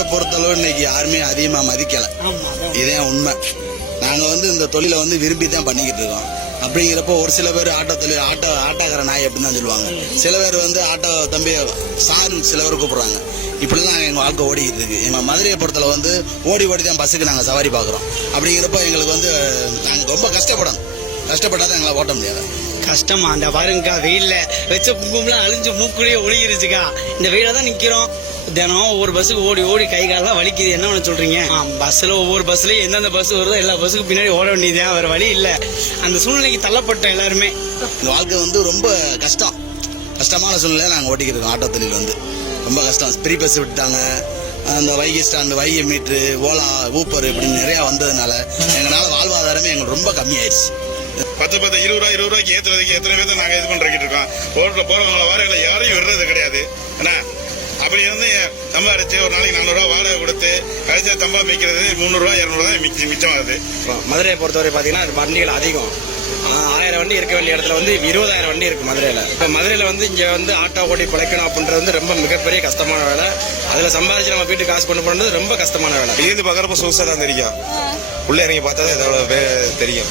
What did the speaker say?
மதுரை பொறுத்தளவு இன்னைக்கு யாருமே அதிகமா மதிக்கல. இதே உண்மை. நாங்க இந்த தொழிலை விரும்பி தான் பண்ணிக்கிட்டு இருக்கோம். அப்படிங்கிறப்போ ஒரு சில பேர் ஆட்டோக்கார நாய் அப்படின்னு தான் சொல்லுவாங்க. சில பேர் ஆட்டோ தம்பி சார் சில பேர் கூப்பிடுறாங்க. இப்படிலாம் எங்கள் வாழ்க்கை ஓடிக்கிட்டு இருக்கு. எங்கள் மதுரையை பொறுத்தளவு ஓடி தான் பஸ்ஸுக்கு நாங்கள் சவாரி பார்க்குறோம். அப்படிங்கிறப்போ எங்களுக்கு நாங்கள் ரொம்ப கஷ்டப்பட்டாதான் எங்களை ஓட்ட முடியாது. கஷ்டமா அந்த பாருங்கக்கா, வெயில்ல வச்ச குங்குமலாம் அழிஞ்சு மூக்குலயே ஒழுகிருச்சுக்கா. இந்த வெயில தான் நிக்கிறோம். தினம் ஒவ்வொரு பஸ்ஸுக்கு ஓடி கை காலெல்லாம் வலிக்குது. என்ன பண்ண சொல்றீங்க? பஸ்ல ஒவ்வொரு பஸ்லயும் எந்தெந்த பஸ் வருதோ எல்லா பஸ்ஸுக்கு பின்னாடி ஓட வேண்டியதுதான், வேற வழி இல்ல. அந்த சூழ்நிலைக்கு தள்ளப்பட்டோம் எல்லாருமே. இந்த வாழ்க்கை ரொம்ப கஷ்டமான சூழ்நிலை நாங்கள் ஓட்டிக்கிட்டு இருக்கோம். ஆட்டோ தொழில் ரொம்ப கஷ்டம். ஃப்ரீ பஸ் விட்டாங்க. அந்த வைகை ஸ்டாண்டு, வைகை மீட்ரு, ஓலா, ஊப்பர் இப்படின்னு நிறைய வந்ததுனால எங்களால வாழ்வாதாரமே எங்களுக்கு ரொம்ப கம்மியாயிருச்சு. 10 20 ரூபாய்க்கு ஏத்துறதுக்கு எத்தனை பேர் நாங்க இது பண்றக்கிட்டு இருக்கோம். ரோட்ல போறவங்கள வாடகை யாரையும் விடுறது கிடையாது. என்ன அப்படி சம்பாரிச்சு ஒரு நாளைக்கு 400 ரூபா வாடகை கொடுத்து கடைசியா தம்பா மிக்கிறது 300 ரூபா 200 ரூபாய் மிச்சம் ஆகுது. மதுரையை பொறுத்தவரை பாத்தீங்கன்னா வண்டிகள் அதிகம். 1000 வண்டி இருக்க வேண்டிய இடத்துல 20,000 வண்டி இருக்கு மதுரையில. இப்ப மதுரையில இங்க ஆட்டோ ஓடி பிழைக்கணும் அப்படின்றது ரொம்ப மிகப்பெரிய கஷ்டமான வேலை. அதுல சம்பாதிச்சு நம்ம வீட்டுக்கு காசு கொண்டு போறது ரொம்ப கஷ்டமான வேலை. இருந்து பாக்குறப்ப சூசா தான் தெரியும். உள்ள இறங்கி பார்த்தா தான் இதோட தெரியும்.